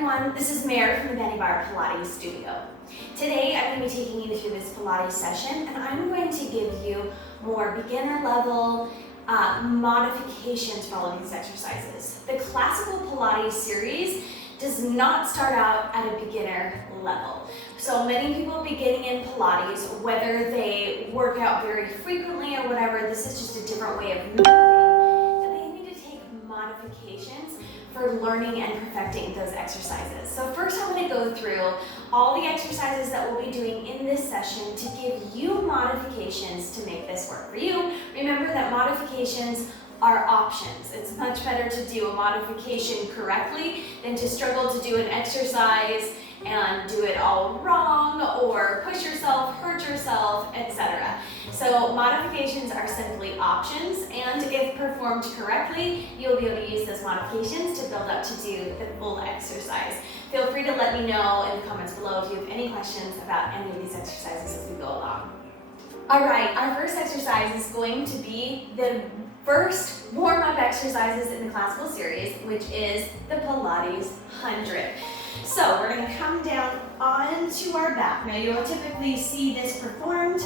everyone, this is Mary from the Benniebarrefitness Pilates studio. Today I'm going to be taking you through this Pilates session, and I'm going to give you more beginner level modifications for all of these exercises. The classical Pilates series does not start out at a beginner level. So many people beginning in Pilates, whether they work out very frequently or whatever, this is just a different way of moving, and they need to take modifications for learning and perfecting those exercises. So first I'm going to go through all the exercises that we'll be doing in this session to give you modifications to make this work for you. Remember that modifications are options. It's much better to do a modification correctly than to struggle to do an exercise and do it all wrong or push yourself, hurt yourself, etc. So modifications are simply options, and if performed correctly, you'll be able to use those modifications to build up to do the full exercise. Feel free to let me know in the comments below if you have any questions about any of these exercises as we go along. All right, our first exercise is going to be the first warm-up exercises in the classical series, which is the Pilates 100. So we're going to come down onto our back. Now you'll typically see this performed,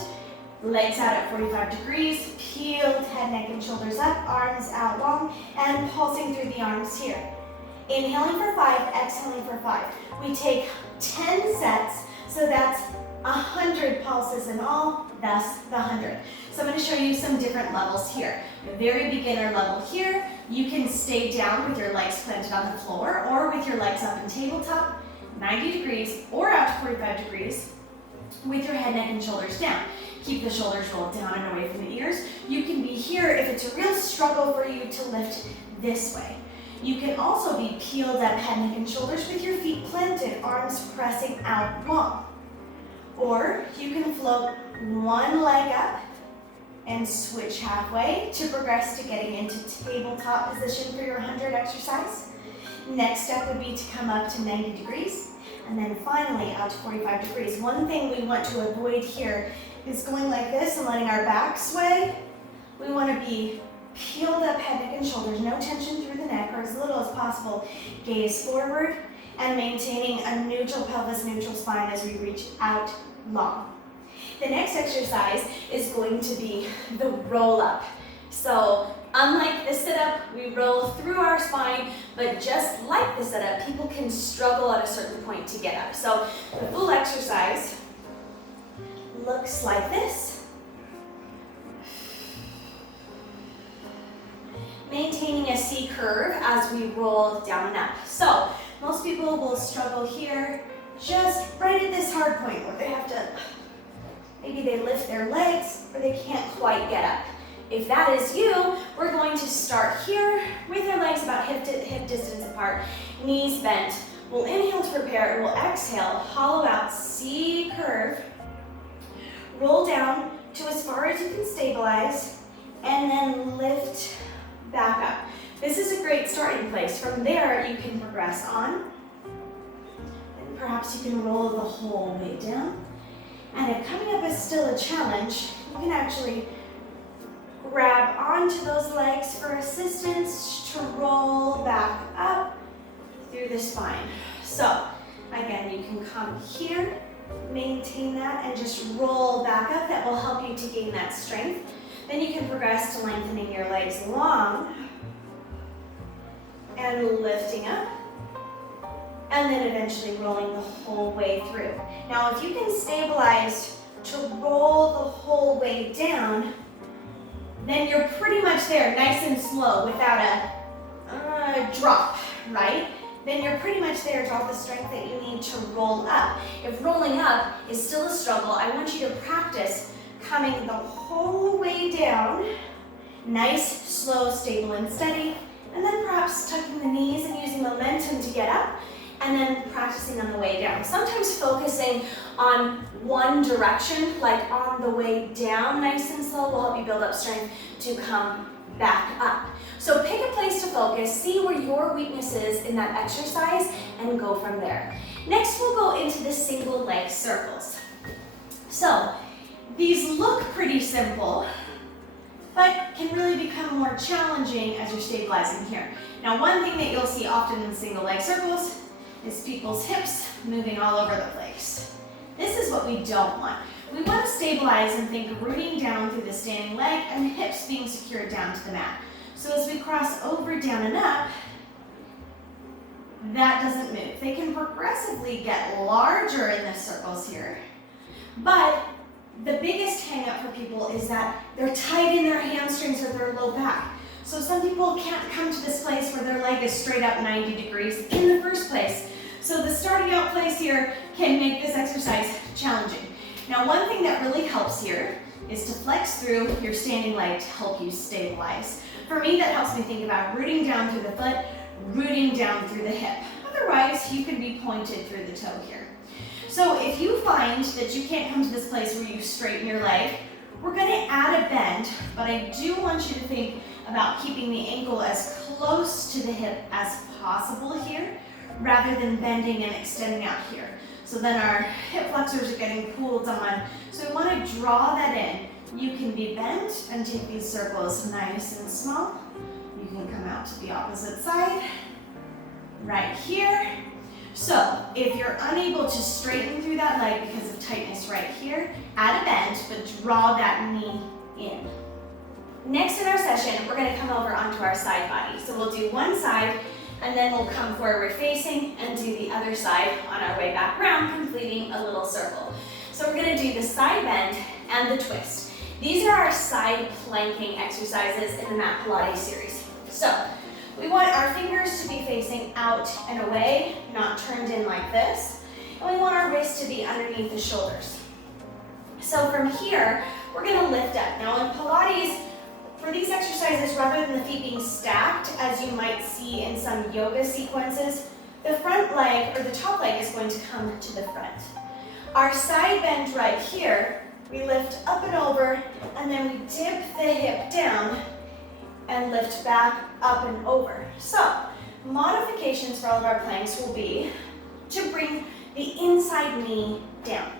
legs out at 45 degrees, peeled head, neck, and shoulders up, arms out long, and pulsing through the arms here. Inhaling for 5, exhaling for 5. We take 10 sets, so that's 100 pulses in all, thus the 100. So I'm going to show you some different levels here. The very beginner level here, you can stay down with your legs planted on the floor or with your legs up in tabletop, 90 degrees or out to 45 degrees with your head, neck, and shoulders down. Keep the shoulders rolled down and away from the ears. You can be here if it's a real struggle for you to lift this way. You can also be peeled up head, neck, and shoulders with your feet planted, arms pressing out long. Or you can float one leg up and switch halfway to progress to getting into tabletop position for your 100 exercise. Next step would be to come up to 90 degrees and then finally out to 45 degrees. One thing we want to avoid here is going like this and letting our back sway. We want to be peeled up head, neck, and shoulders, no tension through the neck, or as little as possible. Gaze forward and maintaining a neutral pelvis, neutral spine as we reach out long. The next exercise is going to be the roll up. So unlike the sit-up, we roll through our spine, but just like the sit-up, people can struggle at a certain point to get up. So the full exercise looks like this. Maintaining a C curve as we roll down and up. So most people will struggle here, just right at this hard point where they have to, maybe they lift their legs or they can't quite get up. If that is you, we're going to start here with our legs about hip distance apart, knees bent. We'll inhale to prepare and we'll exhale, hollow out, C curve, roll down to as far as you can stabilize, and then lift back up. This is a great starting place. From there, you can progress on, and perhaps you can roll the whole way down. And if coming up is still a challenge, you can actually grab onto those legs for assistance to roll back up through the spine. So again, you can come here, maintain that, and just roll back up. That will help you to gain that strength. Then you can progress to lengthening your legs long and lifting up, and then eventually rolling the whole way through. Now, if you can stabilize to roll the whole way down, then you're pretty much there, nice and slow, without a drop, right? Then you're pretty much there to all the strength that you need to roll up. If rolling up is still a struggle, I want you to practice coming the whole way down, nice, slow, stable, and steady, and then perhaps tucking the knees and using momentum to get up, and then practicing on the way down. Sometimes focusing on one direction, like on the way down, nice and slow, will help you build up strength to come back up. So pick a place to focus, see where your weakness is in that exercise, and go from there. Next, we'll go into the single leg circles. So these look pretty simple, but can really become more challenging as you're stabilizing here. Now, one thing that you'll see often in single leg circles is people's hips moving all over the place. This is what we don't want. We want to stabilize and think rooting down through the standing leg and hips being secured down to the mat. So as we cross over, down, and up, that doesn't move. They can progressively get larger in the circles here, but the biggest hang up for people is that they're tight in their hamstrings or their low back. So some people can't come to this place where their leg is straight up 90 degrees in the first place. So the starting out place here can make this exercise challenging. Now, one thing that really helps here is to flex through your standing leg to help you stabilize. For me, that helps me think about rooting down through the foot, rooting down through the hip. Otherwise, you can be pointed through the toe here. So if you find that you can't come to this place where you straighten your leg, we're going to add a bend, but I do want you to think about keeping the ankle as close to the hip as possible here, rather than bending and extending out here. So then our hip flexors are getting pulled on. So we want to draw that in. You can be bent and take these circles nice and small. You can come out to the opposite side, right here. So if you're unable to straighten through that leg because of tightness right here, add a bend, but draw that knee in. Next in our session, we're going to come over onto our side body. So we'll do one side, and then we'll come forward facing and do the other side on our way back around, completing a little circle. So we're going to do the side bend and the twist. These are our side planking exercises in the Mat Pilates series. So we want our fingers to be facing out and away, not turned in like this. And we want our wrists to be underneath the shoulders. So from here, we're going to lift up. Now in Pilates, for these exercises, rather than the feet being stacked, as you might see in some yoga sequences, the front leg or the top leg is going to come to the front. Our side bend right here, we lift up and over, and then we dip the hip down and lift back up and over. So modifications for all of our planks will be to bring the inside knee down.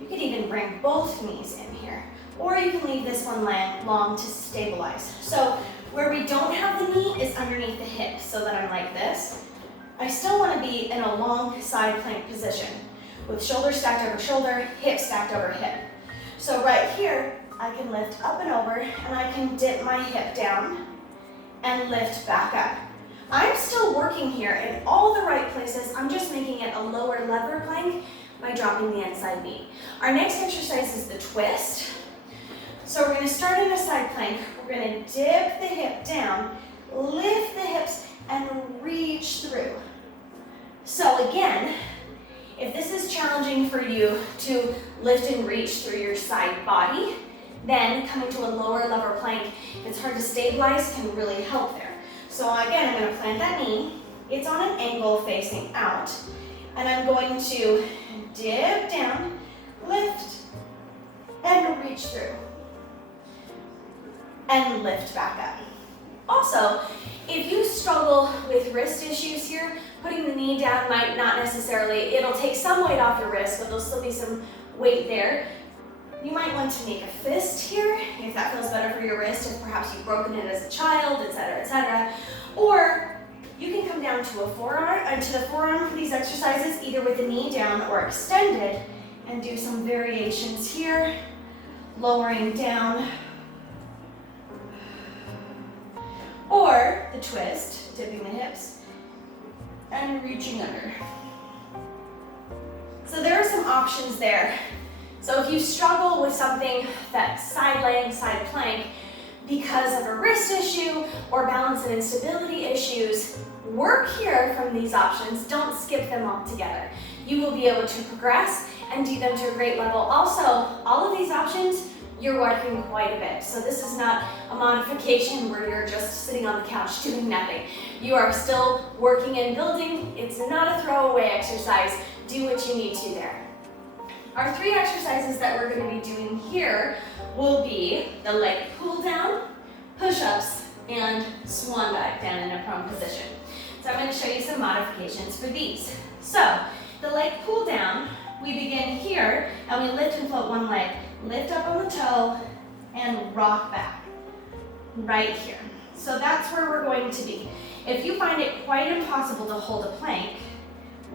You could even bring both knees in here. Or you can leave this one long to stabilize. So where we don't have the knee is underneath the hip, so that I'm like this. I still want to be in a long side plank position with shoulder stacked over shoulder, hip stacked over hip. So right here, I can lift up and over, and I can dip my hip down and lift back up. I'm still working here in all the right places. I'm just making it a lower lever plank by dropping the inside knee. Our next exercise is the twist. So we're going to start in a side plank. We're going to dip the hip down, lift the hips, and reach through. So again, if this is challenging for you to lift and reach through your side body, then coming to a lower lever plank, if it's hard to stabilize, can really help there. So again, I'm going to plant that knee. It's on an angle facing out. And I'm going to dip down, lift, and reach through. And lift back up. Also, if you struggle with wrist issues here, putting the knee down might not necessarily, it'll take some weight off your wrist, but there'll still be some weight there. You might want to make a fist here, if that feels better for your wrist, if perhaps you've broken it as a child, etc., etc. Or you can come down to a forearm, to the forearm for these exercises, either with the knee down or extended, and do some variations here, lowering down, or the twist, dipping the hips and reaching under. So there are some options there. So if you struggle with something that's side laying, side plank, because of a wrist issue or balance and instability issues, work here from these options. Don't skip them altogether. You will be able to progress and do them to a great level. Also, all of these options, you're working quite a bit. So this is not a modification where you're just sitting on the couch doing nothing. You are still working and building. It's not a throwaway exercise. Do what you need to there. Our three exercises that we're going to be doing here will be the leg pull down, push-ups, and swan dive down in a prone position. So I'm going to show you some modifications for these. So the leg pull down, we begin here and we lift and float one leg. Lift up on the toe and rock back right here. So that's where we're going to be. If you find it quite impossible to hold a plank,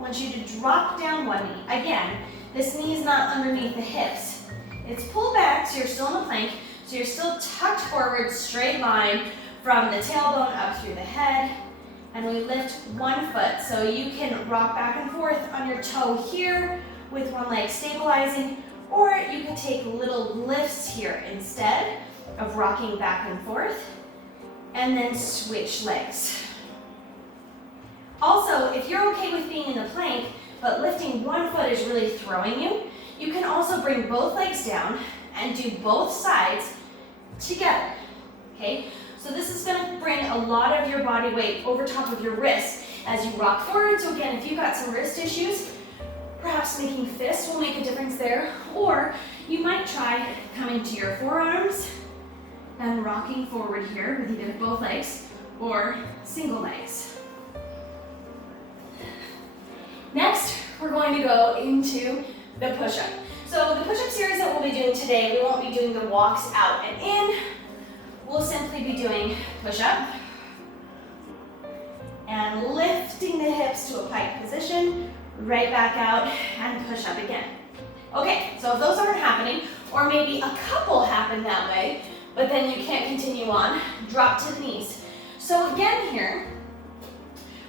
I want you to drop down one knee. Again, this knee is not underneath the hips. It's pulled back, so you're still in the plank, so you're still tucked forward, straight line from the tailbone up through the head. And we lift one foot, so you can rock back and forth on your toe here with one leg stabilizing, or you could take little lifts here instead of rocking back and forth, and then switch legs. Also, if you're okay with being in the plank, but lifting one foot is really throwing you, you can also bring both legs down and do both sides together, okay? So this is gonna bring a lot of your body weight over top of your wrists as you rock forward. So again, if you've got some wrist issues, perhaps making fists will make a difference there, or you might try coming to your forearms and rocking forward here with either both legs or single legs. Next, we're going to go into the push-up. So the push-up series that we'll be doing today, we won't be doing the walks out and in. We'll simply be doing push-up and lifting the hips to a pike position, right back out and push up again. Okay, so if those aren't happening, or maybe a couple happen that way, but then you can't continue on, drop to the knees. So again here,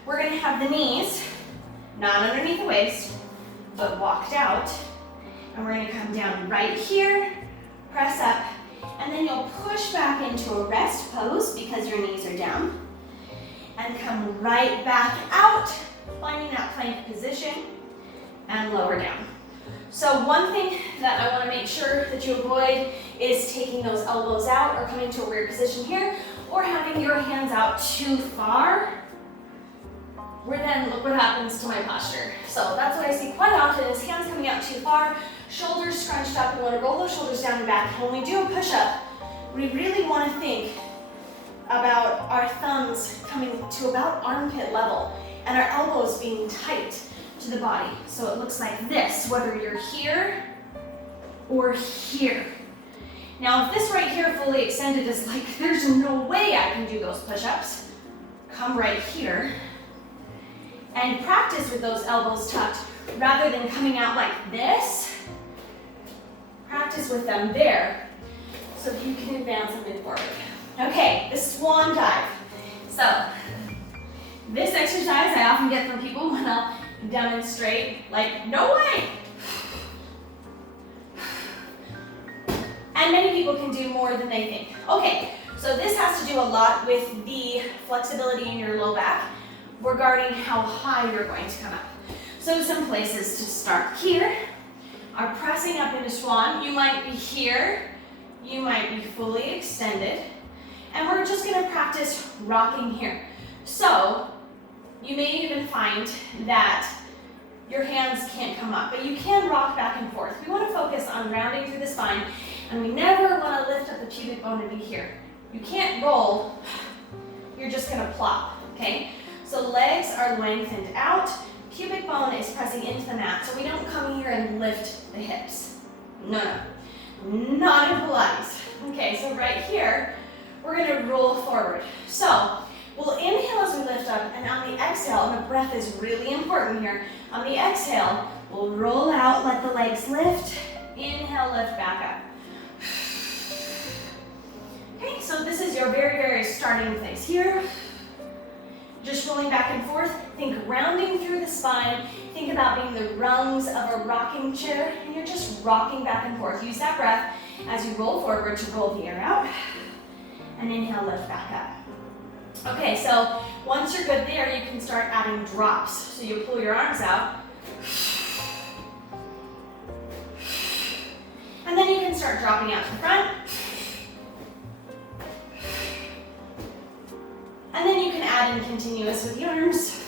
we're gonna have the knees, not underneath the waist, but walked out. And we're gonna come down right here, press up, and then you'll push back into a rest pose because your knees are down. And come right back out, finding that plank position, and lower down. So one thing that I want to make sure that you avoid is taking those elbows out or coming to a weird position here, or having your hands out too far, where then look what happens to my posture. So that's what I see quite often is hands coming out too far, shoulders scrunched up. We want to roll those shoulders down and back. When we do a push-up, we really want to think about our thumbs coming to about armpit level and our elbows being tight to the body. So it looks like this, whether you're here or here. Now, if this right here fully extended is like, there's no way I can do those push-ups, come right here and practice with those elbows tucked rather than coming out like this. Practice with them there so that you can advance and move forward. Okay, the swan dive. So this exercise I often get from people when I'll demonstrate, like, no way. And many people can do more than they think. Okay, so this has to do a lot with the flexibility in your low back regarding how high you're going to come up. So some places to start here are pressing up into swan. You might be here, you might be fully extended, and we're just gonna practice rocking here. So you may even find that your hands can't come up, but you can rock back and forth. We wanna focus on rounding through the spine, and we never wanna lift up the pubic bone and be here. You can't roll, you're just gonna plop, okay? So legs are lengthened out, pubic bone is pressing into the mat, so we don't come here and lift the hips. No, not in Pilates. Okay, so right here, we're gonna roll forward. So we'll inhale as we lift up, and on the exhale, and the breath is really important here, on the exhale, we'll roll out, let the legs lift, inhale, lift back up. Okay, so this is your very, very starting place here. Just rolling back and forth, think rounding through the spine, think about being the rungs of a rocking chair, and you're just rocking back and forth. Use that breath as you roll forward to roll the air out, and inhale, lift back up. Okay, so once you're good there, you can start adding drops. So you pull your arms out, and then you can start dropping out to the front. And then you can add in continuous with the arms.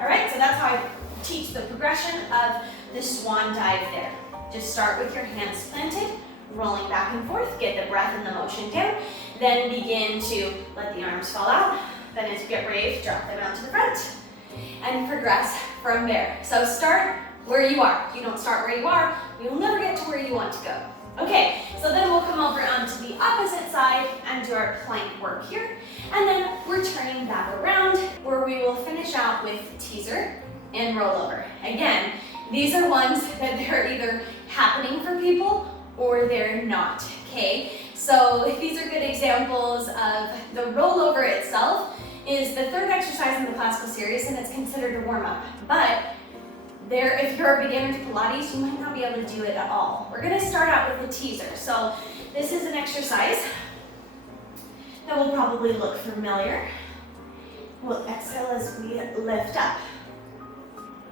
All right, so that's how I teach the progression of the swan dive there. Just start with your hands planted, rolling back and forth, get the breath and the motion down, then begin to let the arms fall out. Then as you get brave, drop them out to the front and progress from there. So start where you are. If you don't start where you are, you'll never get to where you want to go. Okay, so then we'll come over onto the opposite side and do our plank work here. And then we're turning back around where we will finish out out with teaser and rollover. Again, these are ones that they're either happening for people or they're not, okay? So these are good examples of the rollover itself is the third exercise in the classical series, and it's considered a warm-up. But if you're a beginner to Pilates, you might not be able to do it at all. We're gonna start out with a teaser. So this is an exercise that will probably look familiar. We'll exhale as we lift up,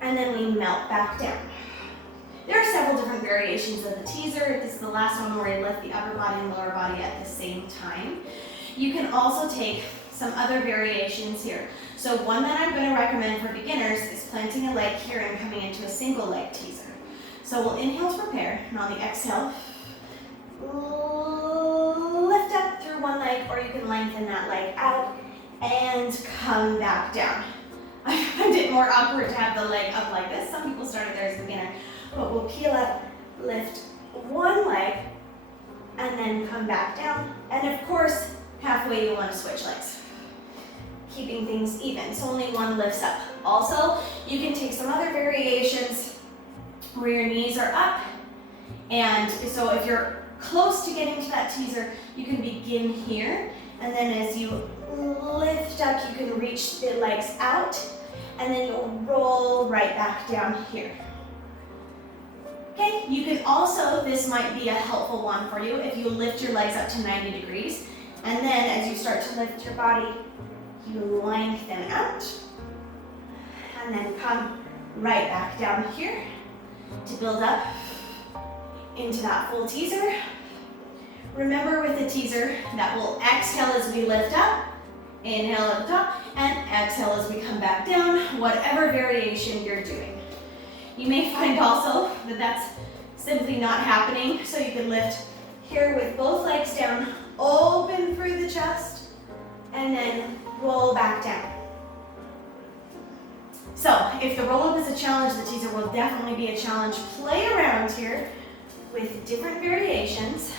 and then we melt back down. There are several different variations of the teaser. This is the last one where you lift the upper body and lower body at the same time. You can also take some other variations here. So one that I'm going to recommend for beginners is planting a leg here and coming into a single leg teaser. So we'll inhale to prepare, and on the exhale, lift up through one leg, or you can lengthen that leg out and come back down. I find it more awkward to have the leg up like this. Some people started there as a beginner, but we'll peel up, lift one leg, and then come back down. And of course, halfway you want to switch legs, keeping things even, so only one lifts up. Also, you can take some other variations where your knees are up, and so if you're close to getting to that teaser, you can begin here, and then as you lift up, you can reach the legs out, and then you'll roll right back down here. Okay, you can also, this might be a helpful one for you, if you lift your legs up to 90 degrees, and then as you start to lift your body, you lengthen out, and then come right back down here to build up into that full teaser. Remember with the teaser that we'll exhale as we lift up, inhale at the top, and exhale as we come back down, whatever variation you're doing. You may find also that that's simply not happening, so you can lift here with both legs down, open through the chest, and then roll back down. So if the roll-up is a challenge, the teaser will definitely be a challenge. Play around here with different variations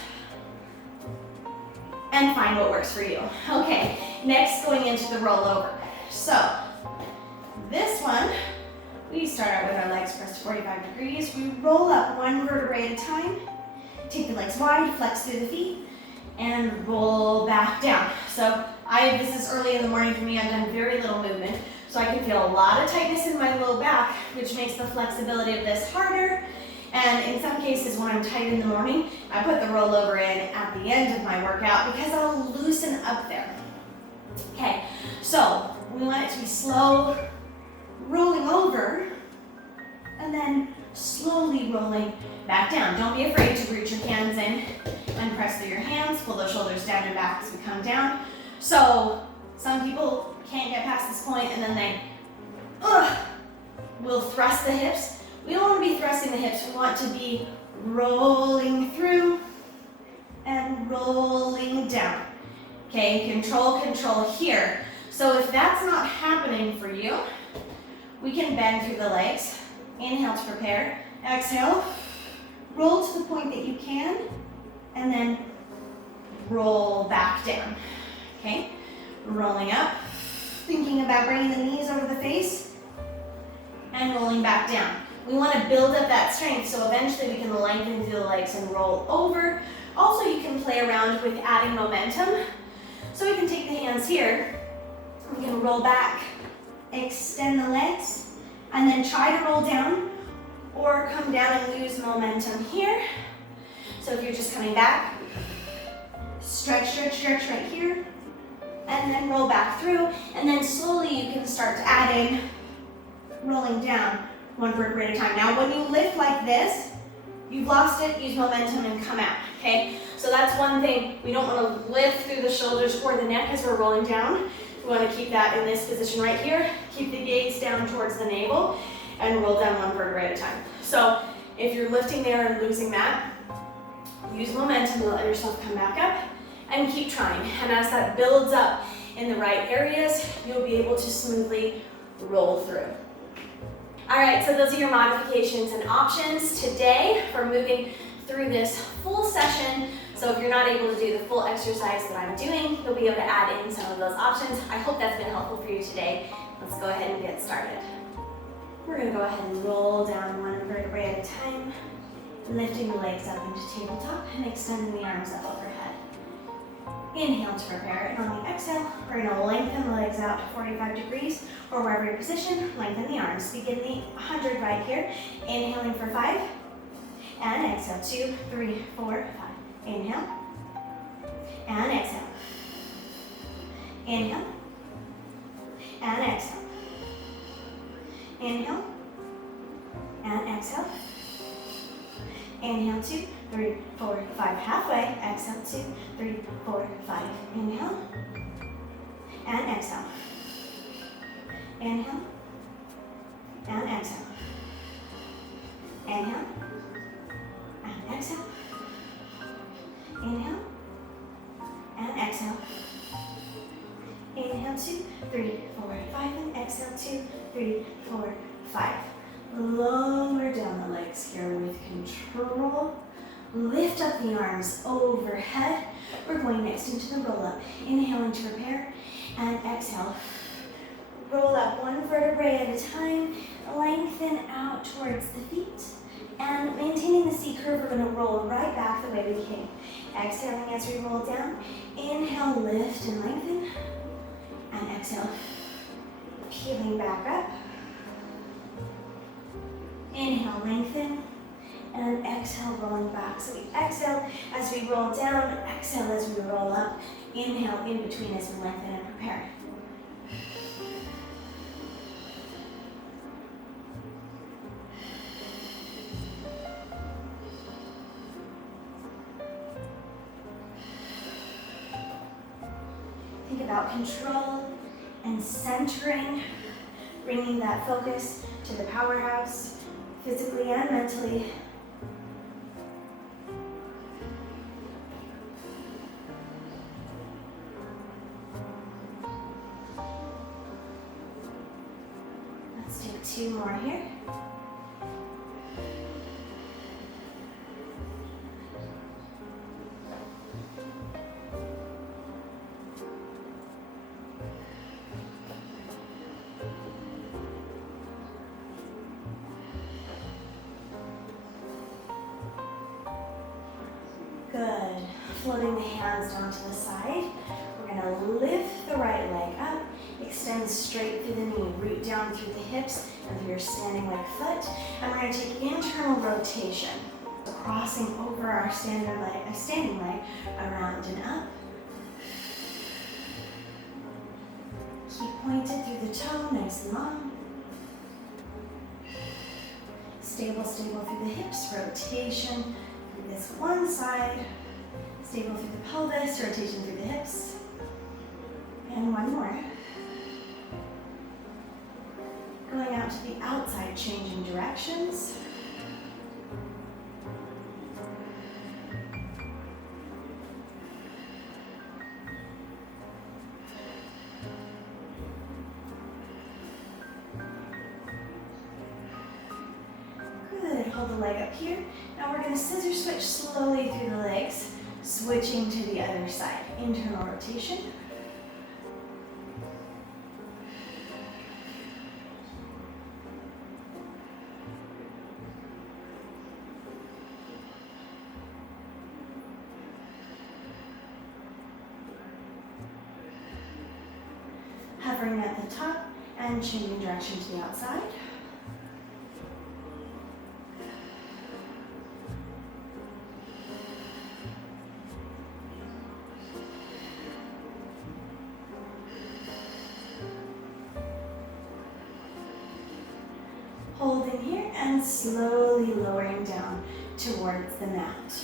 and find what works for you. Okay, next going into the rollover. So this one, we start out with our legs pressed to 45 degrees. We roll up one vertebrae at a time. Take the legs wide, flex through the feet, and roll back down. So this is early in the morning for me. I've done very little movement, so I can feel a lot of tightness in my low back, which makes the flexibility of this harder. And in some cases, when I'm tight in the morning, I put the rollover in at the end of my workout because I'll loosen up there. Okay, so we want it to be slow, rolling over, and then slowly rolling back down. Don't be afraid to reach your hands in and press through your hands. Pull those shoulders down and back as we come down. So some people can't get past this point, and then they will thrust the hips. We don't want to be thrusting the hips. We want to be rolling through and rolling down. Okay, control, control here. So if that's not happening for you, we can bend through the legs. Inhale to prepare. Exhale. Roll to the point that you can, and then roll back down. Okay, rolling up, thinking about bringing the knees over the face, and rolling back down. We want to build up that strength, so eventually we can lengthen through the legs and roll over. Also, you can play around with adding momentum. So we can take the hands here, we can roll back, extend the legs, and then try to roll down, or come down and use momentum here. So if you're just coming back, stretch, stretch, stretch right here, and then roll back through, and then slowly you can start to add in rolling down one vertebrae at a time. Now when you lift like this, you've lost it, use momentum and come out, okay? So that's one thing. We don't want to lift through the shoulders or the neck as we're rolling down. We want to keep that in this position right here. Keep the gaze down towards the navel and roll down one vertebrae at a time. So if you're lifting there and losing that, use momentum to let yourself come back up and keep trying. And as that builds up in the right areas, you'll be able to smoothly roll through. All right, so those are your modifications and options today for moving through this full session. So if you're not able to do the full exercise that I'm doing, you'll be able to add in some of those options. I hope that's been helpful for you today. Let's go ahead and get started. We're going to go ahead and roll down one vertebrae at a time, lifting the legs up into tabletop and extending the arms up overhead. Inhale to prepare, and on the exhale, we're going to lengthen the legs out to 45 degrees, or wherever your position, lengthen the arms. Begin the 100 right here, inhaling for 5, and exhale, 2, 3, 4, 5. Inhale, and exhale. Inhale, and exhale. Inhale, and exhale. Inhale, 2, 3, 4, 5. Halfway. Exhale, 2, 3, 4, 5. Inhale, and exhale. Inhale, and exhale. Inhale, and exhale. Inhale, and exhale. Inhale, 2, 3, 4, 5, and exhale, 2, 3, 4, 5. Lower down the legs here with control. Lift up the arms overhead. We're going next into the roll up. Inhaling to prepare, and exhale. Roll up one vertebrae at a time. Lengthen out towards the feet. And maintaining the C curve, we're going to roll right back the way we came. Exhaling as we roll down. Inhale, lift and lengthen. And exhale, peeling back up. Inhale, lengthen. And exhale, rolling back. So we exhale as we roll down. Exhale as we roll up. Inhale in between as we lengthen and prepare. Think about control and centering, bringing that focus to the powerhouse, physically and mentally. Let's take 2 more here. Good. Floating the hands down to the side. We're going to lift the right leg up, extend straight through the knee, root down through the hips and through your standing leg foot. And we're going to take internal rotation. So crossing over our standing leg around and up. Keep pointed through the toe, nice and long. Stable, stable through the hips, rotation. This one side, stable through the pelvis, rotation through the hips. And one more. Going out to the outside, changing directions. Good, hold the leg up here. Now we're going to scissor switch slowly through the legs, switching to the other side. Internal rotation. Hovering at the top and changing direction to the outside. Holding here and slowly lowering down towards the mat.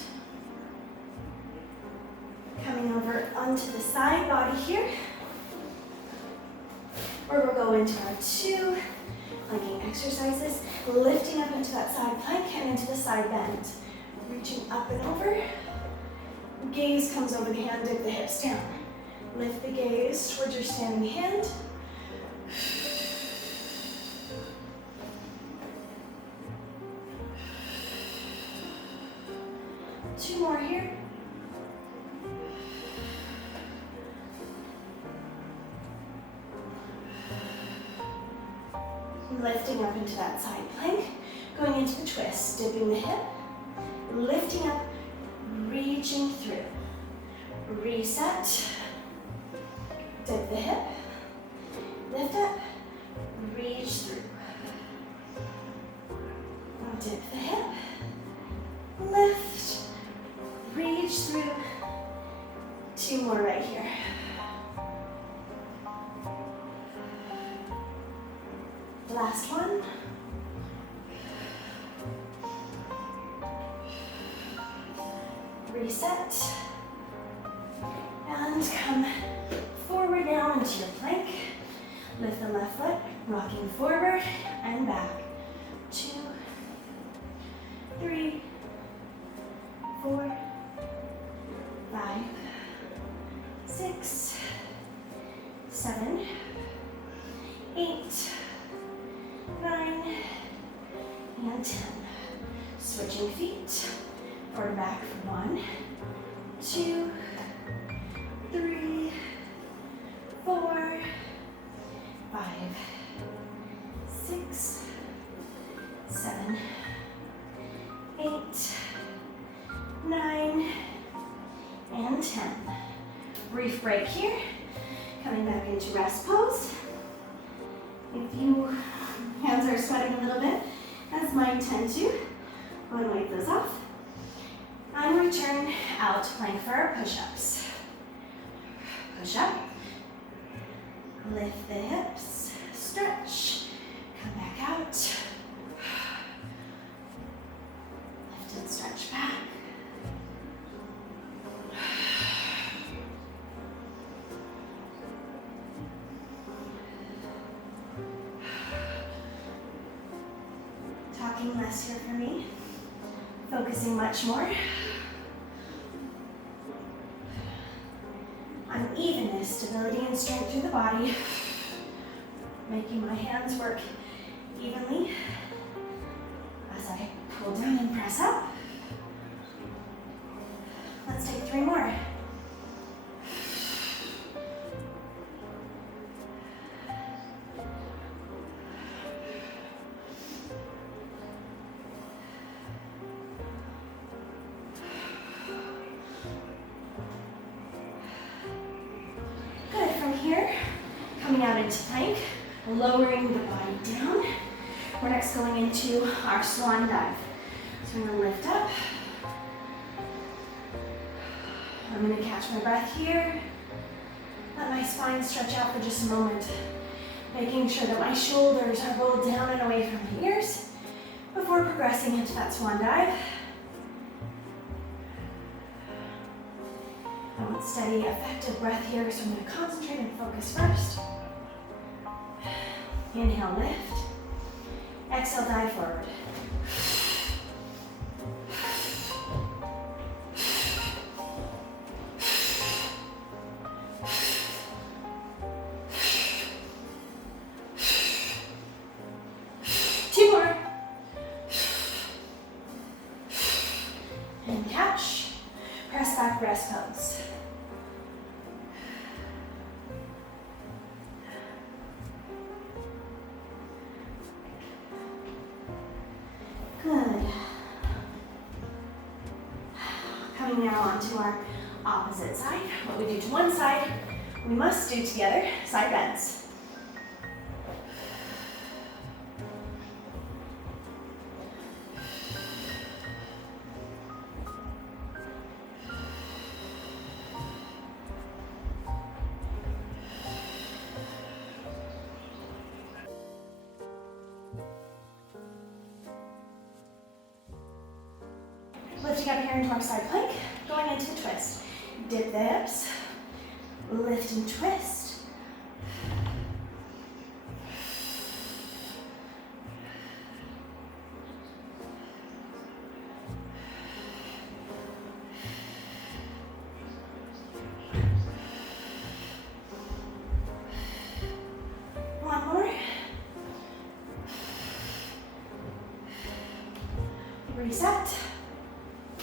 Coming over onto the side body here, where we'll go into our 2 planking exercises, lifting up into that side plank and into the side bend. Reaching up and over. Gaze comes over the hand, dip the hips down. Lift the gaze towards your standing hand. Two more here. Lifting up into that side plank, going into the twist, dipping the hip, lifting up, reaching through. Reset, dip the hip, lift up, reach through. Dip the hip, lift, reach through. 2 more right here. Last one. Reset. And come forward down into your plank. Lift the left foot, rocking forward and back. 2, 3, 4, 5, 6, 7, 8, 9, and 10. Switching feet, forward back for 1, 2, 3, 4, 5, 6, 7, 8, 9, and 10. Brief break here. Coming back into rest pose. If you hands are sweating a little bit, as mine tend to, go and wipe those off. And return out plank for our push-ups. Push up. Lift the hips. Stretch. Come back out. Lift and stretch back. Talking less here for me. Focusing much more on evenness, stability, and strength through the body. Making my hands work evenly as I pull down and press up. Let's take 3 more. Out into plank, lowering the body down. We're next going into our swan dive. So I'm going to lift up. I'm going to catch my breath here. Let my spine stretch out for just a moment. Making sure that my shoulders are rolled down and away from my ears before progressing into that swan dive. I want steady, effective breath here, so I'm going to concentrate and focus first. Inhale, lift. Exhale, dive forward. Two more. And catch. Press back, rest pose. Good. Coming now onto our opposite side. What we do to one side, we must do together. Side bends. Lifting up here into our side plank, going into a twist. Dip the hips, lift and twist. One more. Reset.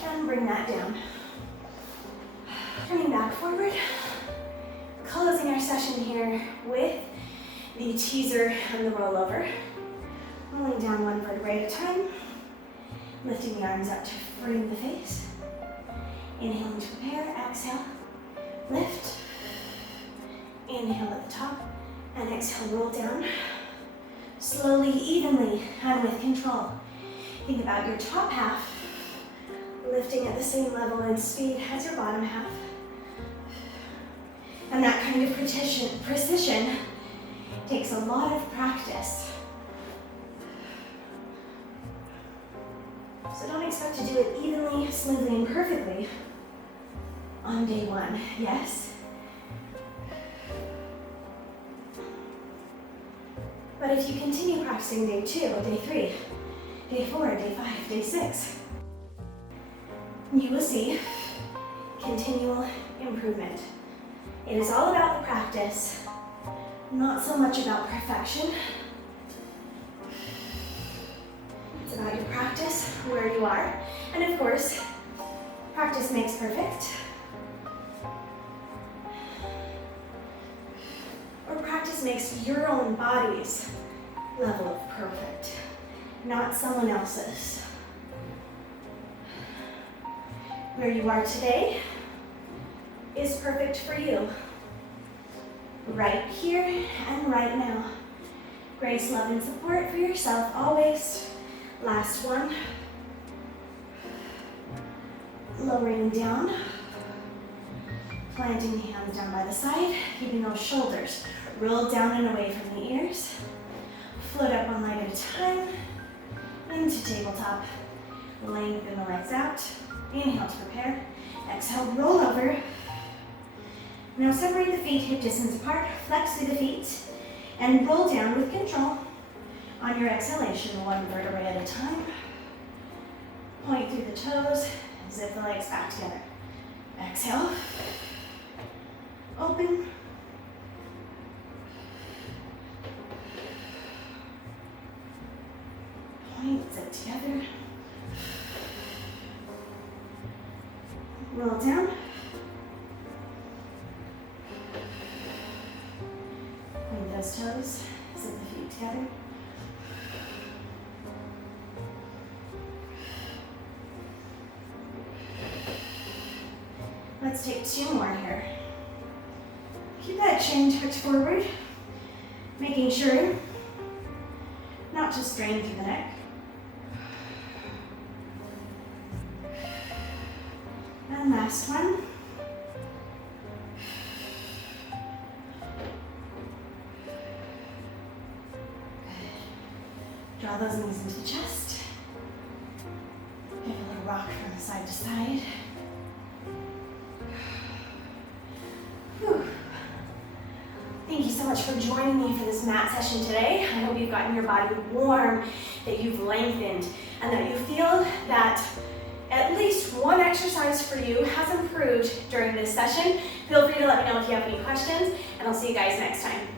And bring that down. Turning back forward. Closing our session here with the teaser and the rollover. Rolling down one vertebrae at a time. Lifting the arms up to frame the face. Inhaling to prepare, exhale. Lift. Inhale at the top. And exhale, roll down. Slowly, evenly, and with control. Think about your top half lifting at the same level and speed as your bottom half. And that kind of precision takes a lot of practice. So don't expect to do it evenly, smoothly, and perfectly on day one, yes? But if you continue practicing day 2, day 3, day 4, day 5, day 6, you will see continual improvement. It is all about the practice, not so much about perfection. It's about your practice, where you are, and of course, practice makes perfect. Or practice makes your own body's level of perfect, not someone else's. Where you are today is perfect for you. Right here and right now. Grace, love, and support for yourself always. Last one. Lowering down. Planting the hands down by the side, keeping those shoulders rolled down and away from the ears. Float up one leg at a time. Into tabletop. Lengthen the legs out. Inhale to prepare. Exhale, roll over. Now separate the feet hip distance apart. Flex through the feet. And roll down with control. On your exhalation, one vertebrae at a time. Point through the toes. Zip the legs back together. Exhale. Open. Point, zip together. Roll down. Point those toes. Zip the feet together. Let's take 2 more here. Keep that chin tucked forward, making sure not to strain through the neck. And last one. Good. Draw those knees into the chest. Give a little rock from side to side. Whew. Thank you so much for joining me for this mat session today. I hope you've gotten your body warm, that you've lengthened, and that you feel that at least one exercise for you has improved during this session. Feel free to let me know if you have any questions, and I'll see you guys next time.